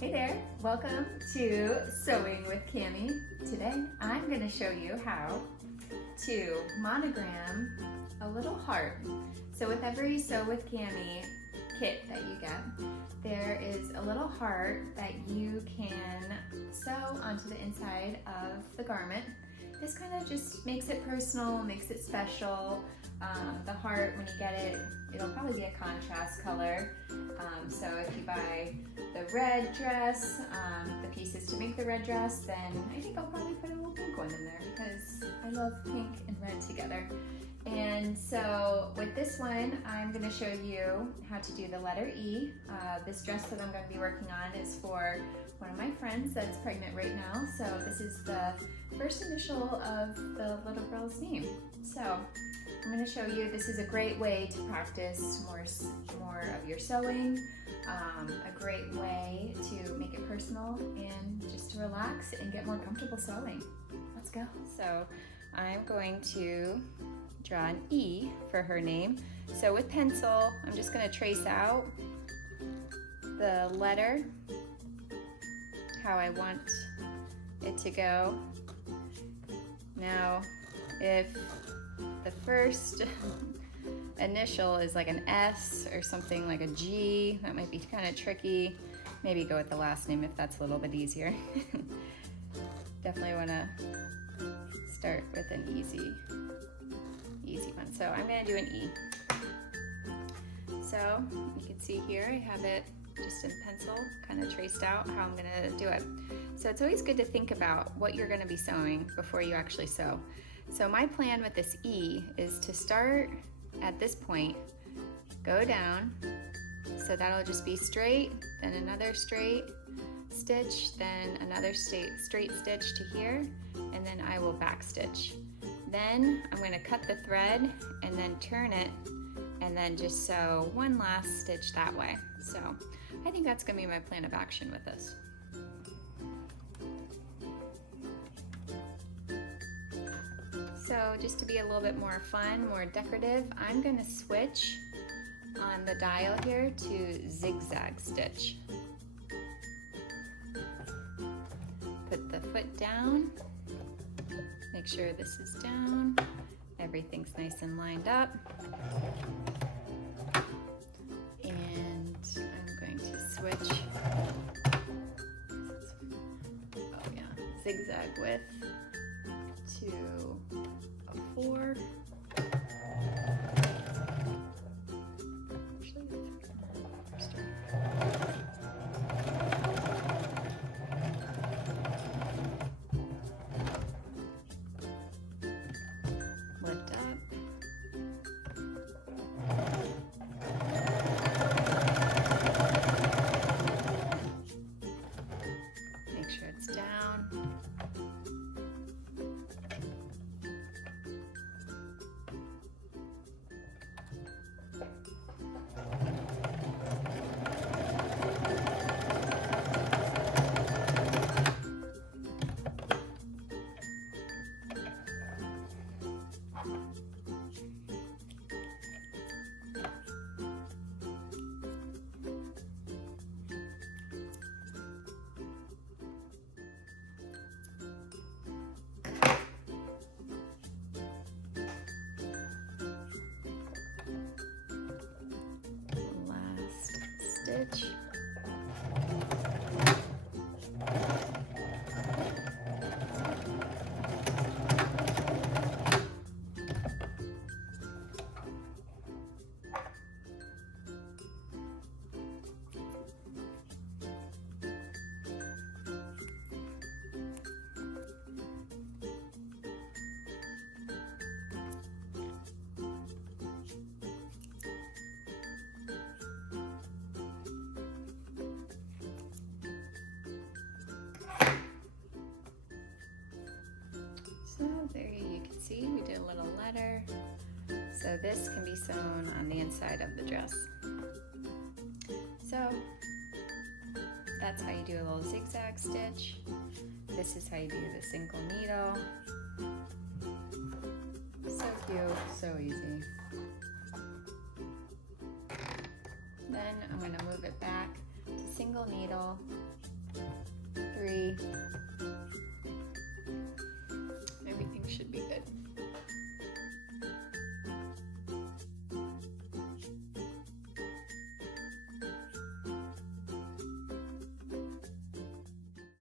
Hey there, welcome to Sewing with Cami. Today I'm going to show you how to monogram a little heart. So with every Sew with Cami kit that you get, there is a little heart that you can sew onto the inside of the garment. This kind of just makes it personal, makes it special. The heart, when you get it, it'll probably be a contrast color. So if you buy the red dress, the pieces to make the red dress, then I think I'll probably put a little pink one in there because I love pink and red together. And so with this one, I'm going to show you how to do the letter E. This dress that I'm going to be working on is for one of my friends that's pregnant right now. So this is the first initial of the little girl's name. So I'm going to show you, this is a great way to practice more of your sewing, a great way to make it personal and just to relax and get more comfortable sewing. Let's go. So I'm going to draw an E for her name. So with pencil, I'm just going to trace out the letter, how I want it to go. Now, if the first initial is like an S or something like a G, that might be kind of tricky. Maybe go with the last name if that's a little bit easier. Definitely want to start with an easy one. So I'm going to do an E. So you can see here I have it just in pencil, kind of traced out how I'm going to do it. So it's always good to think about what you're going to be sewing before you actually sew. So my plan with this E is to start at this point, go down, so that'll just be straight, then another straight stitch, then another straight stitch to here, and then I will back stitch. Then I'm going to cut the thread and then turn it and then just sew one last stitch that way. So I think that's going to be my plan of action with this. So just to be a little bit more fun, more decorative, I'm going to switch on the dial here to zigzag stitch. Put the foot down, make sure this is down, everything's nice and lined up. And I'm going to switch, zigzag width to a 4. Lift up. Make sure it's down. Stitch. So there you can see we did a little letter. So this can be sewn on the inside of the dress. So that's how you do a little zigzag stitch. This is how you do the single needle. So cute, so easy. Then I'm going to move it back to single needle